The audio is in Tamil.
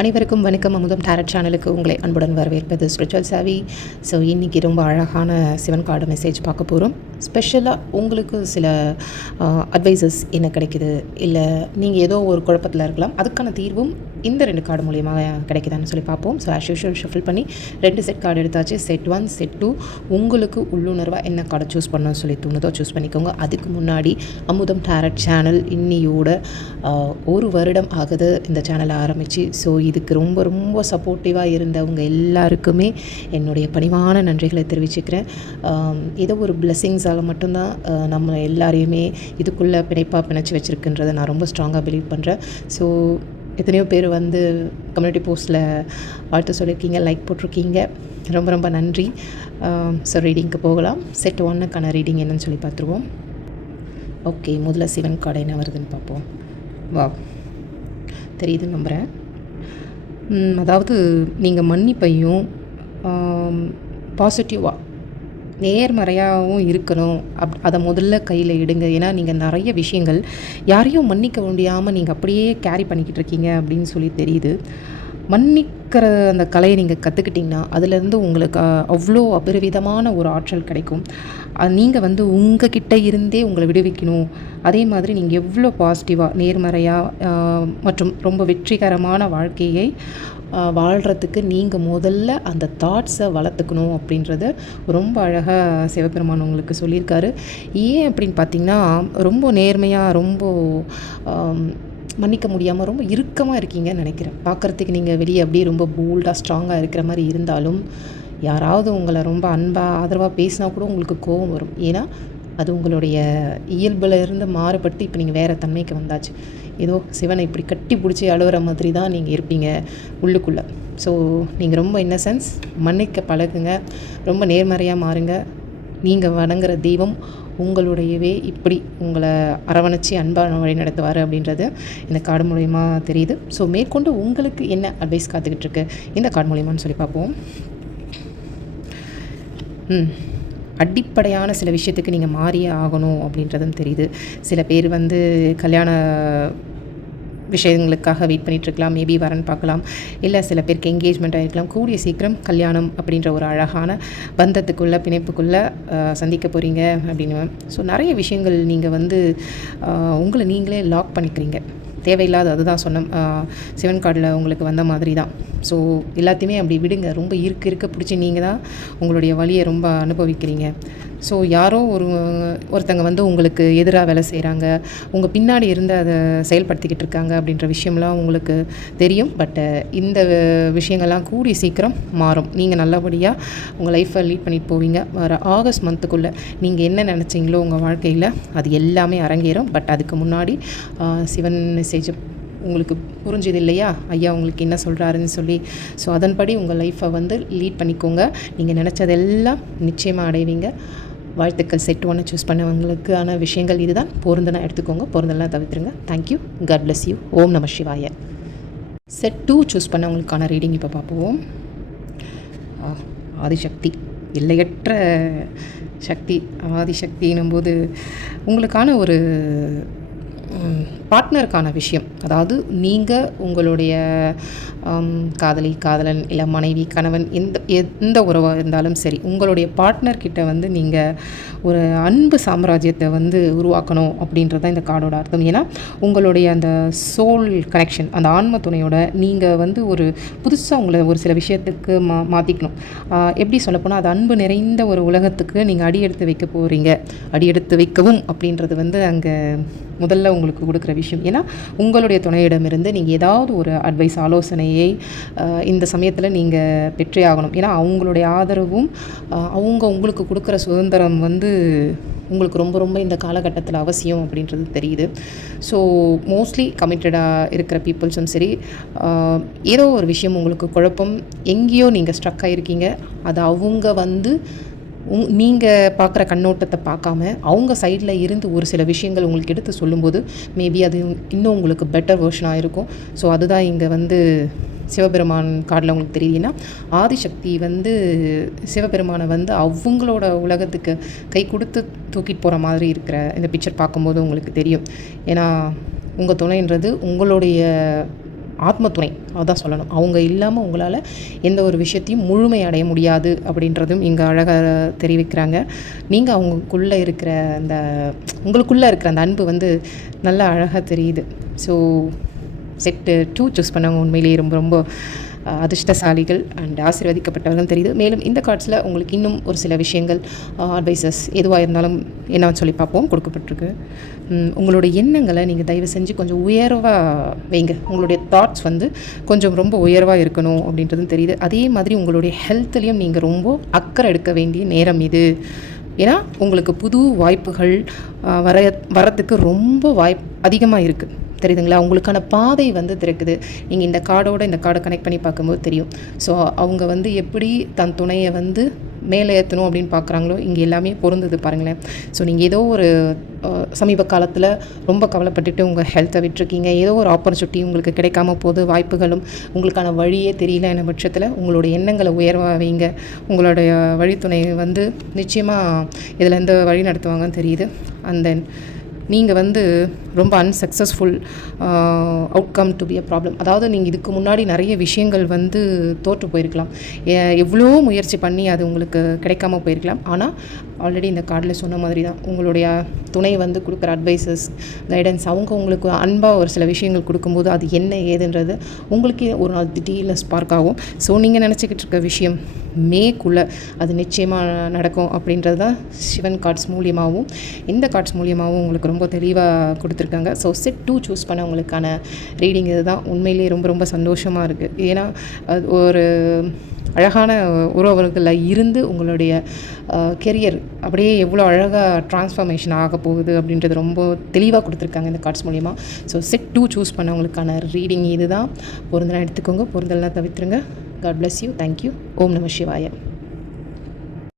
அனைவருக்கும் வணக்கம். அமுதம் டேரட் சேனலுக்கு உங்களை அன்புடன் வரவேற்பது ஸ்பிரிச்சுவல் சாவி. ஸோ இன்றைக்கி ரொம்ப அழகான சிவன் கார்டு மெசேஜ் பார்க்க போகிறோம். ஸ்பெஷலாக உங்களுக்கு சில அட்வைசஸ் என்ன கிடைக்குது, இல்லை நீங்கள் ஏதோ ஒரு குழப்பத்தில் இருக்கலாம், அதுக்கான தீர்வும் இந்த 2 கார்டு மூலியமாக கிடைக்குதான்னு சொல்லி பார்ப்போம். ஸோ ஆஸ் யூஷுவல் ஷஃபில் பண்ணி 2 செட் கார்டு எடுத்தாச்சு. செட் 1 செட் 2 உங்களுக்கு உள்ளுணர்வாக என்ன கார்டை சூஸ் பண்ணணும்னு சொல்லி தோணுதோ சூஸ் பண்ணிக்கோங்க. அதுக்கு முன்னாடி அமுதம் டேரட் சேனல் இன்னியோட 1 வருடம் ஆகுது இந்த சேனலை ஆரம்பித்து. ஸோ இதுக்கு ரொம்ப ரொம்ப சப்போர்ட்டிவாக இருந்தவங்க எல்லாருக்குமே என்னுடைய பணிவான நன்றிகளை தெரிவிச்சுக்கிறேன். ஏதோ ஒரு பிளெஸ்ஸிங்ஸால் மட்டும்தான் நம்ம எல்லாரையுமே இதுக்குள்ளே பிணைச்சு வச்சுருக்குன்றதை நான் ரொம்ப ஸ்ட்ராங்காக பிலீவ் பண்ணுறேன். ஸோ எத்தனையோ பேர் வந்து கம்யூனிட்டி போஸ்ட்டில் வாழ்த்து சொல்லியிருக்கீங்க, லைக் போட்டிருக்கீங்க, ரொம்ப ரொம்ப நன்றி. ஸோ ரீடிங்க்கு போகலாம். செட் 1க்கான ரீடிங் என்னன்னு சொல்லி பார்த்துருவோம். ஓகே, முதல்ல சிவன் கார்டு என்ன வருதுன்னு பார்ப்போம். வா, தெரியுதுன்னு நம்புகிறேன். அதாவது நீங்கள் மன்னிப்பையும் பாசிட்டிவாக நேர்மறையாகவும் இருக்கணும். அதை முதல்ல கையில் எடுங்க. ஏன்னா நீங்கள் நிறைய விஷயங்கள் யாரையும் மன்னிக்க முடியாமல் நீங்கள் அப்படியே கேரி பண்ணிக்கிட்டு இருக்கீங்க அப்படின்னு சொல்லி தெரியுது. மன்னிக்கிற அந்த கலையை நீங்கள் கற்றுக்கிட்டிங்கன்னா அதுலேருந்து உங்களுக்கு அவ்வளோ அபரிவிதமான ஒரு ஆற்றல் கிடைக்கும். நீங்கள் வந்து உங்கள் கிட்டே இருந்தே உங்களை விடுவிக்கணும். அதே மாதிரி நீங்கள் எவ்வளோ பாசிட்டிவாக நேர்மறையாக மற்றும் ரொம்ப வெற்றிகரமான வாழ்க்கையை வாழ்கிறதுக்கு நீங்கள் முதல்ல அந்த தாட்ஸை வளர்த்துக்கணும் அப்படின்றத ரொம்ப அழகாக சிவபெருமான் உங்களுக்கு சொல்லியிருக்காரு. ஏன் அப்படின்னு பார்த்திங்கன்னா, ரொம்ப நேர்மையாக, ரொம்ப மன்னிக்க முடியாமல் ரொம்ப இறுக்கமாக இருக்கீங்கன்னு நினைக்கிறேன். பார்க்குறதுக்கு நீங்கள் வெளியே அப்படியே ரொம்ப போல்டாக ஸ்ட்ராங்காக இருக்கிற மாதிரி இருந்தாலும் யாராவது உங்களை ரொம்ப அன்பாக ஆதரவாக பேசினா கூட உங்களுக்கு கோபம் வரும். ஏன்னா அது உங்களுடைய இயல்பில் இருந்து மாறுபட்டு இப்போ நீங்கள் வேறு தன்மைக்கு வந்தாச்சு. ஏதோ சிவனை இப்படி கட்டி பிடிச்சி அழுகிற மாதிரி தான் நீங்கள் இருப்பீங்க உள்ளுக்குள்ளே. ஸோ நீங்கள் ரொம்ப இன்னசென்ஸ், மன்னிக்க பழகுங்க, ரொம்ப நேர்மறையாக மாறுங்க. நீங்கள் வணங்குற தெய்வம் உங்களுடையவே இப்படி உங்களை அரவணைச்சி அன்பாக வழி நடத்துவார் அப்படின்றது இந்த கார்டு மூலயமா தெரியுது. ஸோ மேற்கொண்டு உங்களுக்கு என்ன அட்வைஸ் காத்துக்கிட்டு இருக்கு இந்த கார்டு மூலயமான்னு சொல்லி பார்ப்போம். அடிப்படையான சில விஷயத்துக்கு நீங்கள் மாறியே ஆகணும் அப்படின்றதும் தெரியுது. சில பேர் வந்து கல்யாண விஷயங்களுக்காக வெயிட் பண்ணிகிட்ருக்கலாம், மேபி வரன் பார்க்கலாம், இல்லை சில பேருக்கு என்கேஜ்மெண்ட் ஆகிருக்கலாம். கூடிய சீக்கிரம் கல்யாணம் அப்படின்ற ஒரு அழகான பந்தத்துக்குள்ளே பிணைப்புக்குள்ளே சந்திக்க போகிறீங்க அப்படின்னு. ஸோ நிறைய விஷயங்கள் நீங்கள் வந்து உங்களை நீங்களே லாக் பண்ணிக்கிறீங்க, தேவையில்லாத. அதுதான் சொன்ன சிவன் கார்டில் உங்களுக்கு வந்த மாதிரி தான். ஸோ எல்லாத்தையுமே அப்படி விடுங்க. ரொம்ப இருக்க பிடிச்சி நீங்கள் தான் உங்களுடைய வலியை ரொம்ப அனுபவிக்கிறீங்க. ஸோ யாரோ ஒருத்தங்க வந்து உங்களுக்கு எதிராக வேலை செய்கிறாங்க, உங்கள் பின்னாடி இருந்து அதை செயல்படுத்திக்கிட்டு இருக்காங்க அப்படின்ற விஷயம்லாம் உங்களுக்கு தெரியும். பட் இந்த விஷயங்கள்லாம் கூடிய சீக்கிரம் மாறும். நீங்கள் நல்லபடியாக உங்கள் லைஃப்பை லீட் பண்ணிட்டு போவீங்க. வர ஆகஸ்ட் மந்த்துக்குள்ளே நீங்கள் என்ன நினச்சிங்களோ உங்கள் வாழ்க்கையில் அது எல்லாமே அரங்கேறும். பட் அதுக்கு முன்னாடி சிவன் மெசேஜ் உங்களுக்கு புரிஞ்சுது இல்லையா, ஐயா உங்களுக்கு என்ன சொல்கிறாருன்னு சொல்லி. ஸோ அதன்படி உங்கள் லைஃப்பை வந்து லீட் பண்ணிக்கோங்க. நீங்கள் நினச்சதெல்லாம் நிச்சயமாக அடைவீங்க. வாழ்த்துக்கள். செட் 1 சூஸ் பண்ணவங்களுக்கான விஷயங்கள் இதுதான். பொருந்தனா எடுத்துக்கோங்க, பொருந்தெல்லாம் தவிர்த்துருங்க. Thank you, God bless you. ஓம் நம சிவாய. செட் 2 சூஸ் பண்ணவங்களுக்கான ரீடிங் இப்போ பார்ப்போம். ஆதிசக்தி, எல்லையற்ற சக்தி. ஆதிசக்தின்னும் போது உங்களுக்கான ஒரு பார்ட்னருக்கான விஷயம். அதாவது நீங்கள் உங்களுடைய காதலி, காதலன், இல்லை மனைவி, கணவன், எந்த உறவாக இருந்தாலும் சரி, உங்களுடைய பார்ட்னர்கிட்ட வந்து நீங்கள் ஒரு அன்பு சாம்ராஜ்யத்தை வந்து உருவாக்கணும் அப்படின்றது தான் இந்த கார்டோட அர்த்தம். ஏன்னா உங்களுடைய அந்த சோல் கனெக்ஷன், அந்த ஆன்ம துணையோட நீங்கள் வந்து ஒரு புதுசாக உங்களை ஒரு சில விஷயத்துக்கு மாற்றிக்கணும். எப்படி சொல்லப்போனால் அது அன்பு நிறைந்த ஒரு உலகத்துக்கு நீங்கள் அடியெடுத்து வைக்க போகிறீங்க. அடியெடுத்து வைக்கவும் அப்படின்றது வந்து அங்கே முதல்ல உங்களுக்கு கொடுக்குற விஷயம். ஏன்னா உங்களுடைய துணையிடமிருந்து நீங்கள் ஏதாவது ஒரு அட்வைஸ், ஆலோசனையை இந்த சமயத்தில் நீங்கள் பெற்றே ஆகணும். ஏன்னா அவங்களுடைய ஆதரவும் அவங்க உங்களுக்கு கொடுக்குற சுதந்திரம் வந்து உங்களுக்கு ரொம்ப ரொம்ப இந்த காலகட்டத்தில் அவசியம் அப்படின்றது தெரியுது. ஸோ மோஸ்ட்லி கமிட்டடாக இருக்கிற பீப்புள்ஸும் சரி, ஏதோ ஒரு விஷயம் உங்களுக்கு குழப்பம், எங்கேயோ நீங்கள் ஸ்ட்ரக் ஆகிருக்கீங்க, அது அவங்க வந்து நீங்கள் பார்க்குற கண்ணோட்டத்தை பார்க்காம அவங்க சைடில் இருந்து ஒரு சில விஷயங்கள் உங்களுக்கு எடுத்து சொல்லும்போது மேபி அது இன்னும் உங்களுக்கு பெட்டர் வெர்ஷனாக இருக்கும். ஸோ அதுதான் இங்கே வந்து சிவபெருமான் கார்டில் உங்களுக்கு தெரியுதுன்னா, ஆதிசக்தி வந்து சிவபெருமானை வந்து அவங்களோட உலகத்துக்கு கை கொடுத்து தூக்கிட்டு போகிற மாதிரி இருக்கிற இந்த பிக்சர் பார்க்கும்போது உங்களுக்கு தெரியும். ஏன்னா உங்கள் துணைன்றது உங்களுடைய ஆத்ம துணை அதான் சொல்லணும். அவங்க இல்லாமல் உங்களால் எந்த ஒரு விஷயத்தையும் முழுமை அடைய முடியாது அப்படின்றதும் இங்கே அழகாக தெரிவிக்கிறாங்க. நீங்கள் அவங்களுக்குள்ளே இருக்கிற அந்த உங்களுக்குள்ளே இருக்கிற அந்த அன்பு வந்து நல்லா அழகாக தெரியுது. ஸோ செட்டு 2 சூஸ் பண்ணவங்க உண்மையிலேயே ரொம்ப ரொம்ப அதிர்ஷ்டசாலிகள் அண்ட் ஆசீர்வதிக்கப்பட்டவர்கள் தெரியுது. மேலும் இந்த கார்ட்ஸில் உங்களுக்கு இன்னும் ஒரு சில விஷயங்கள் அட்வைசஸ் எதுவாக இருந்தாலும் என்னன்னு சொல்லி பார்ப்போம் கொடுக்கப்பட்டிருக்கு. உங்களோட எண்ணங்களை நீங்கள் தயவு செஞ்சு கொஞ்சம் உயர்வாக வைங்க. உங்களுடைய தாட்ஸ் வந்து கொஞ்சம் ரொம்ப உயர்வாக இருக்கணும் அப்படின்றதும் தெரியுது. அதே மாதிரி உங்களுடைய ஹெல்த்லேயும் நீங்கள் ரொம்ப அக்கறை எடுக்க வேண்டிய நேரம் இது. ஏன்னா உங்களுக்கு புது வாய்ப்புகள் வரத்துக்கு ரொம்ப அதிகமாக இருக்குது. தெரியுதுங்களா? உங்களுக்கான பாதை வந்து திறக்குது. நீங்கள் இந்த கார்டை கனெக்ட் பண்ணி பார்க்கும்போது தெரியும். ஸோ அவங்க வந்து எப்படி தன் துணையை வந்து மேலே ஏற்றணும் அப்படின்னு பார்க்குறாங்களோ இங்கே எல்லாமே பொருந்தது பாருங்களேன். ஸோ நீங்கள் ஏதோ ஒரு சமீப காலத்தில் ரொம்ப கவலைப்பட்டுட்டு உங்கள் ஹெல்த்தை விட்டுருக்கீங்க. ஏதோ ஒரு ஆப்பர்ச்சுனிட்டி உங்களுக்கு கிடைக்காம போது, வாய்ப்புகளும் உங்களுக்கான வழியே தெரியல என்ன பட்சத்தில் உங்களோட எண்ணங்களை உயர்வாக வைங்க. உங்களுடைய வழித்துணை வந்து நிச்சயமாக இதில் எந்த வழி நடத்துவாங்கன்னு தெரியுது. அண்ட் தென் நீங்கள் வந்து ரொம்ப unsuccessful outcome to be a problem. அதாவது நீங்கள் இதுக்கு முன்னாடி நிறைய விஷயங்கள் வந்து தோற்று போயிருக்கலாம். எவ்வளோ முயற்சி பண்ணி அது உங்களுக்கு கிடைக்காம போயிருக்கலாம். ஆனால் ஆல்ரெடி இந்த கார்டில் சொன்ன மாதிரி தான் உங்களுடைய துணை வந்து கொடுக்குற அட்வைசஸ், கைடன்ஸ், அவங்க உங்களுக்கு அன்பாக ஒரு சில விஷயங்கள் கொடுக்கும்போது அது என்ன ஏதுன்றது உங்களுக்கு ஒரு நாள் திடீர்னு ஸ்பார்க் ஆகும். ஸோ நீங்கள் நினச்சிக்கிட்டு இருக்க விஷயம் மேக்குள்ளே அது நிச்சயமாக நடக்கும் அப்படின்றது தான் சிவன் கார்ட்ஸ் மூலியமாகவும் இந்த கார்ட்ஸ் மூலியமாகவும் உங்களுக்கு ரொம்ப தெளிவாக கொடுத்துருக்காங்க. ஸோ செட் 2 சூஸ் பண்ண உங்களுக்கான ரீடிங் இது தான். உண்மையிலேயே ரொம்ப ரொம்ப சந்தோஷமாக இருக்குது. ஏன்னா அது ஒரு அழகான உறவுகளில் இருந்து உங்களுடைய கெரியர் அப்படியே எவ்வளோ அழகாக ட்ரான்ஸ்ஃபர்மேஷன் ஆக போகுது அப்படின்றது ரொம்ப தெளிவாக கொடுத்துருக்காங்க இந்த கார்ட்ஸ் மூலிமா. ஸோ செட் 2 சூஸ் பண்ணவங்களுக்கான ரீடிங் இது தான். பொருந்தலாம் எடுத்துக்கோங்க, பொருந்தலாம் தவிர்த்துருங்க. God bless you. Thank you. Om Namah Shivaya.